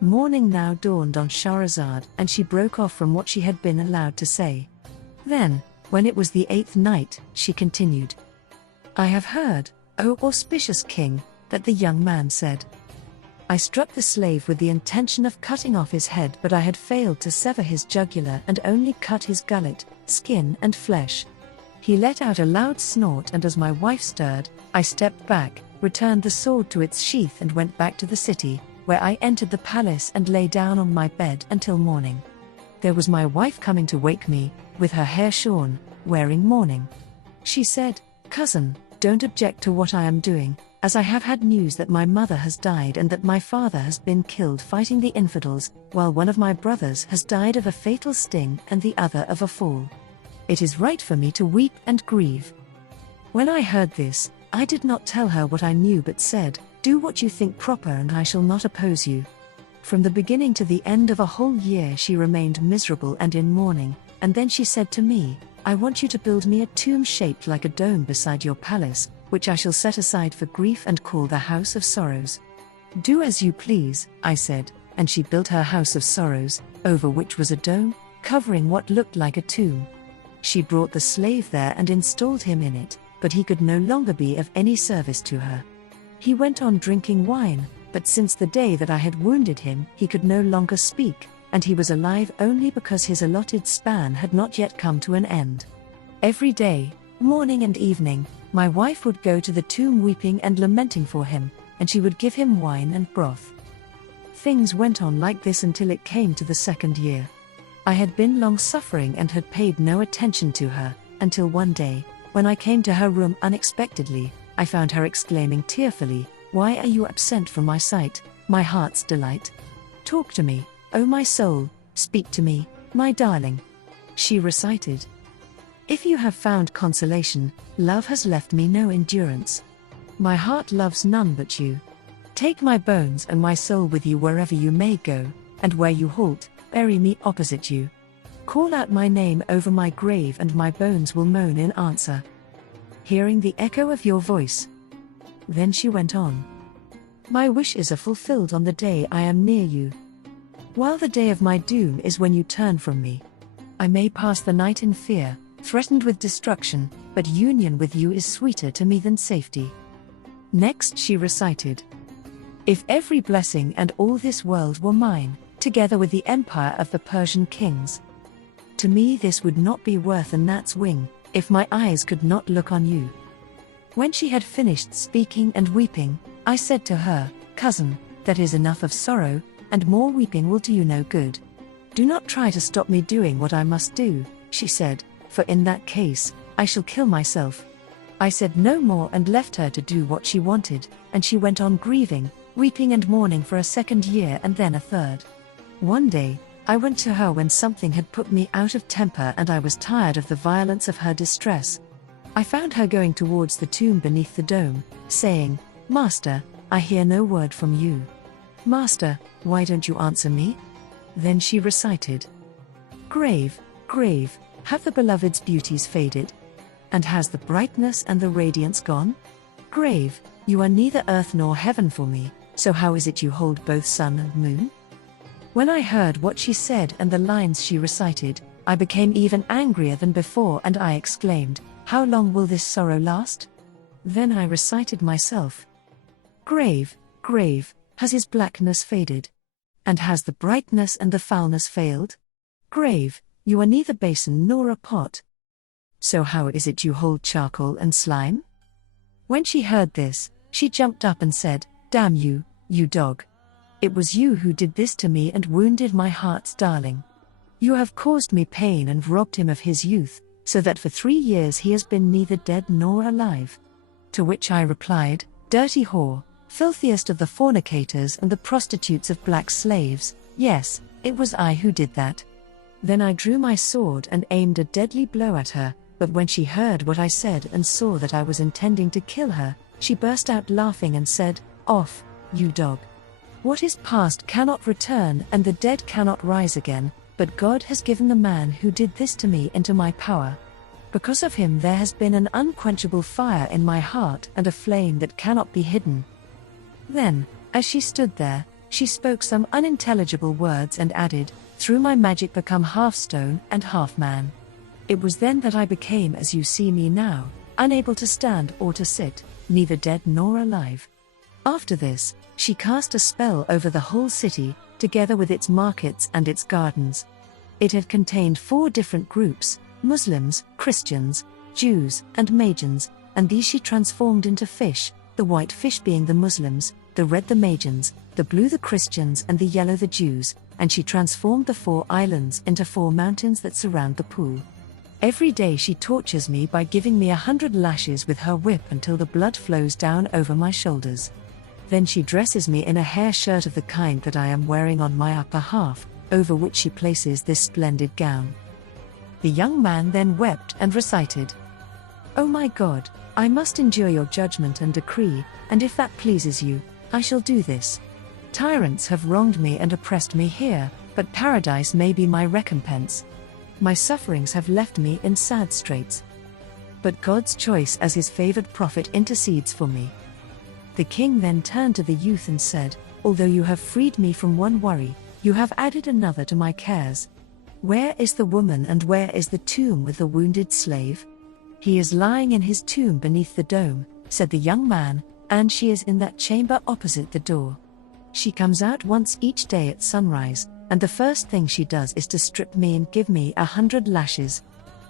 Morning now dawned on Shahrazaad, and she broke off from what she had been allowed to say. Then, when it was the 8th night, she continued. I have heard, O auspicious king, that the young man said. I struck the slave with the intention of cutting off his head, but I had failed to sever his jugular and only cut his gullet, skin and flesh. He let out a loud snort, and as my wife stirred, I stepped back, returned the sword to its sheath and went back to the city, where I entered the palace and lay down on my bed until morning. There was my wife coming to wake me, with her hair shorn, wearing mourning. She said, Cousin, don't object to what I am doing, as I have had news that my mother has died and that my father has been killed fighting the infidels, while one of my brothers has died of a fatal sting and the other of a fall. It is right for me to weep and grieve. When I heard this, I did not tell her what I knew but said, Do what you think proper and I shall not oppose you. From the beginning to the end of a whole year she remained miserable and in mourning, and then she said to me, I want you to build me a tomb shaped like a dome beside your palace, which I shall set aside for grief and call the House of Sorrows. Do as you please, I said, and she built her House of Sorrows, over which was a dome, covering what looked like a tomb. She brought the slave there and installed him in it, but he could no longer be of any service to her. He went on drinking wine, but since the day that I had wounded him, he could no longer speak, and he was alive only because his allotted span had not yet come to an end. Every day, morning and evening, my wife would go to the tomb weeping and lamenting for him, and she would give him wine and broth. Things went on like this until it came to the 2nd year. I had been long suffering and had paid no attention to her, until one day, when I came to her room unexpectedly, I found her exclaiming tearfully, Why are you absent from my sight, my heart's delight? Talk to me, O my soul, speak to me, my darling. She recited, If you have found consolation, love has left me no endurance. My heart loves none but you. Take my bones and my soul with you wherever you may go, and where you halt, bury me opposite you. Call out my name over my grave and my bones will moan in answer, hearing the echo of your voice. Then she went on. My wishes are fulfilled on the day I am near you. While the day of my doom is when you turn from me. I may pass the night in fear, threatened with destruction, but union with you is sweeter to me than safety. Next she recited, If every blessing and all this world were mine, together with the empire of the Persian kings, to me this would not be worth a gnat's wing, if my eyes could not look on you. When she had finished speaking and weeping, I said to her, Cousin, that is enough of sorrow, and more weeping will do you no good. Do not try to stop me doing what I must do, she said, for in that case, I shall kill myself. I said no more and left her to do what she wanted, and she went on grieving, weeping and mourning for a 2nd year and then a 3rd. One day, I went to her when something had put me out of temper and I was tired of the violence of her distress. I found her going towards the tomb beneath the dome, saying, Master, I hear no word from you. Master, why don't you answer me? Then she recited, Grave, grave, have the beloved's beauties faded? And has the brightness and the radiance gone? Grave, you are neither earth nor heaven for me, so how is it you hold both sun and moon? When I heard what she said and the lines she recited, I became even angrier than before and I exclaimed, How long will this sorrow last? Then I recited myself, Grave, grave, has his blackness faded? And has the brightness and the foulness failed? Grave, you are neither basin nor a pot. So how is it you hold charcoal and slime? When she heard this, she jumped up and said, Damn you, you dog. It was you who did this to me and wounded my heart's darling. You have caused me pain and robbed him of his youth, so that for 3 years he has been neither dead nor alive. To which I replied, Dirty whore, filthiest of the fornicators and the prostitutes of black slaves, yes, it was I who did that. Then I drew my sword and aimed a deadly blow at her, but when she heard what I said and saw that I was intending to kill her, she burst out laughing and said, Off, you dog. What is past cannot return and the dead cannot rise again, but God has given the man who did this to me into my power. Because of him there has been an unquenchable fire in my heart and a flame that cannot be hidden. Then, as she stood there, she spoke some unintelligible words and added, "Through my magic become half stone and half man." It was then that I became as you see me now, unable to stand or to sit, neither dead nor alive. After this, she cast a spell over the whole city, together with its markets and its gardens. It had contained 4 different groups: Muslims, Christians, Jews, and Magians, and these she transformed into fish, the white fish being the Muslims, the red the Magians, the blue the Christians, and the yellow the Jews, and she transformed the 4 islands into 4 mountains that surround the pool. Every day she tortures me by giving me 100 lashes with her whip until the blood flows down over my shoulders. Then she dresses me in a hair shirt of the kind that I am wearing on my upper half, over which she places this splendid gown. The young man then wept and recited, "O my God, I must endure your judgment and decree, and if that pleases you, I shall do this. Tyrants have wronged me and oppressed me here, but paradise may be my recompense. My sufferings have left me in sad straits. But God's choice as his favored prophet intercedes for me." The king then turned to the youth and said, "Although you have freed me from one worry, you have added another to my cares. Where is the woman and where is the tomb with the wounded slave?" "He is lying in his tomb beneath the dome," said the young man, "and she is in that chamber opposite the door. She comes out once each day at sunrise, and the first thing she does is to strip me and give me 100 lashes.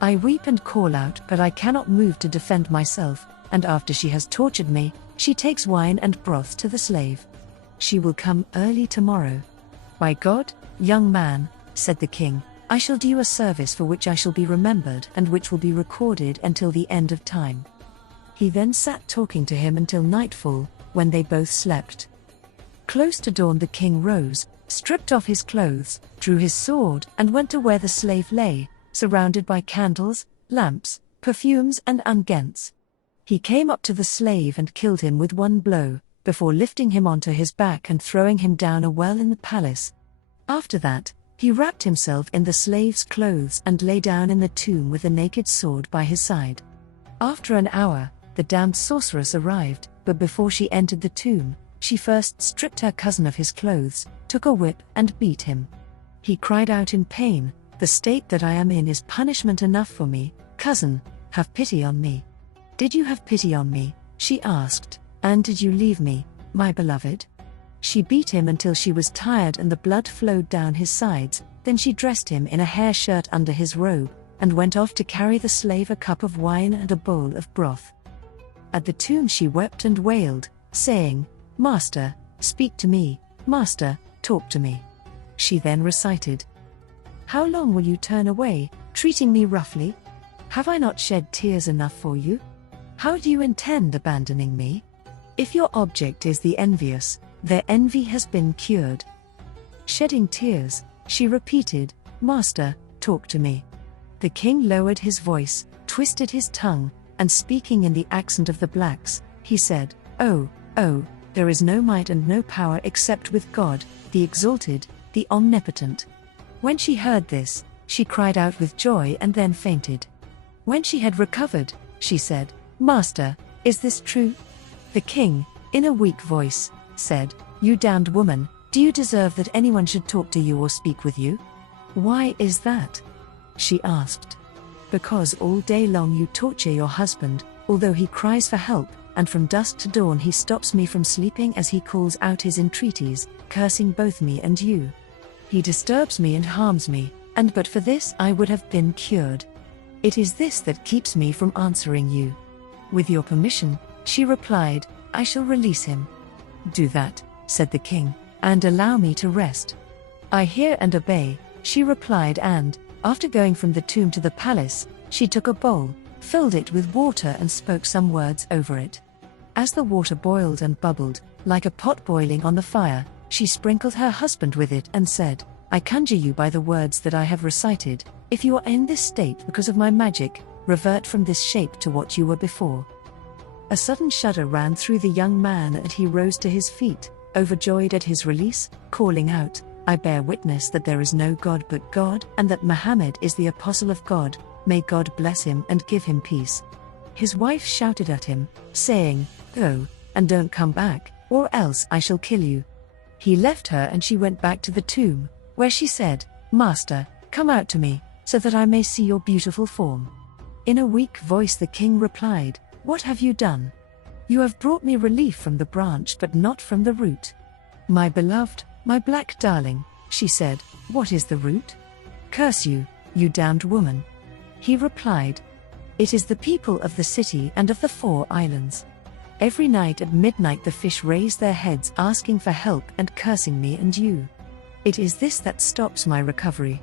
I weep and call out, but I cannot move to defend myself, and after she has tortured me, she takes wine and broth to the slave. She will come early tomorrow." "By God, young man," said the king, "I shall do you a service for which I shall be remembered and which will be recorded until the end of time." He then sat talking to him until nightfall, when they both slept. Close to dawn the king rose, stripped off his clothes, drew his sword, and went to where the slave lay, surrounded by candles, lamps, perfumes, and unguents. He came up to the slave and killed him with one blow, before lifting him onto his back and throwing him down a well in the palace. After that, he wrapped himself in the slave's clothes and lay down in the tomb with a naked sword by his side. After an hour, the damned sorceress arrived, but before she entered the tomb, she first stripped her cousin of his clothes, took a whip, and beat him. He cried out in pain, "The state that I am in is punishment enough for me. Cousin, have pity on me." "Did you have pity on me?" she asked, "and did you leave me, my beloved?" She beat him until she was tired and the blood flowed down his sides, then she dressed him in a hair shirt under his robe, and went off to carry the slave a cup of wine and a bowl of broth. At the tomb she wept and wailed, saying, "Master, speak to me, Master, talk to me." She then recited, "How long will you turn away, treating me roughly? Have I not shed tears enough for you? How do you intend abandoning me? If your object is the envious, their envy has been cured." Shedding tears, she repeated, "Master, talk to me." The king lowered his voice, twisted his tongue, and speaking in the accent of the blacks, he said, "Oh, there is no might and no power except with God, the exalted, the omnipotent." When she heard this, she cried out with joy and then fainted. When she had recovered, she said, "Master, is this true?" The king, in a weak voice, said, "You damned woman, do you deserve that anyone should talk to you or speak with you?" "Why is that?" she asked. "Because all day long you torture your husband, although he cries for help, and from dusk to dawn he stops me from sleeping as he calls out his entreaties, cursing both me and you. He disturbs me and harms me, and but for this I would have been cured. It is this that keeps me from answering you." "With your permission," she replied, "I shall release him." "Do that," said the king, "and allow me to rest." "I hear and obey," she replied, and, after going from the tomb to the palace, she took a bowl, filled it with water and spoke some words over it. As the water boiled and bubbled, like a pot boiling on the fire, she sprinkled her husband with it and said, "I conjure you by the words that I have recited, if you are in this state because of my magic, revert from this shape to what you were before." A sudden shudder ran through the young man and he rose to his feet, overjoyed at his release, calling out, "I bear witness that there is no God but God, and that Muhammad is the apostle of God. May God bless him and give him peace." His wife shouted at him, saying, "Go, and don't come back, or else I shall kill you." He left her and she went back to the tomb, where she said, "Master, come out to me, so that I may see your beautiful form." In a weak voice the king replied, "What have you done? You have brought me relief from the branch but not from the root." "My beloved, my black darling," she said, "what is the root? Curse you, you damned woman." He replied, "It is the people of the city and of the 4 islands. Every night at midnight the fish raise their heads asking for help and cursing me and you. It is this that stops my recovery.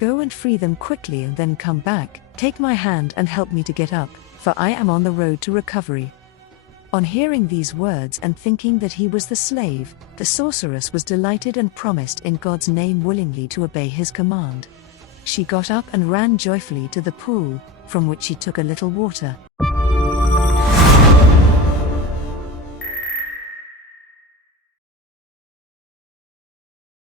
Go and free them quickly and then come back, take my hand and help me to get up, for I am on the road to recovery." On hearing these words and thinking that he was the slave, the sorceress was delighted and promised in God's name willingly to obey his command. She got up and ran joyfully to the pool, from which she took a little water.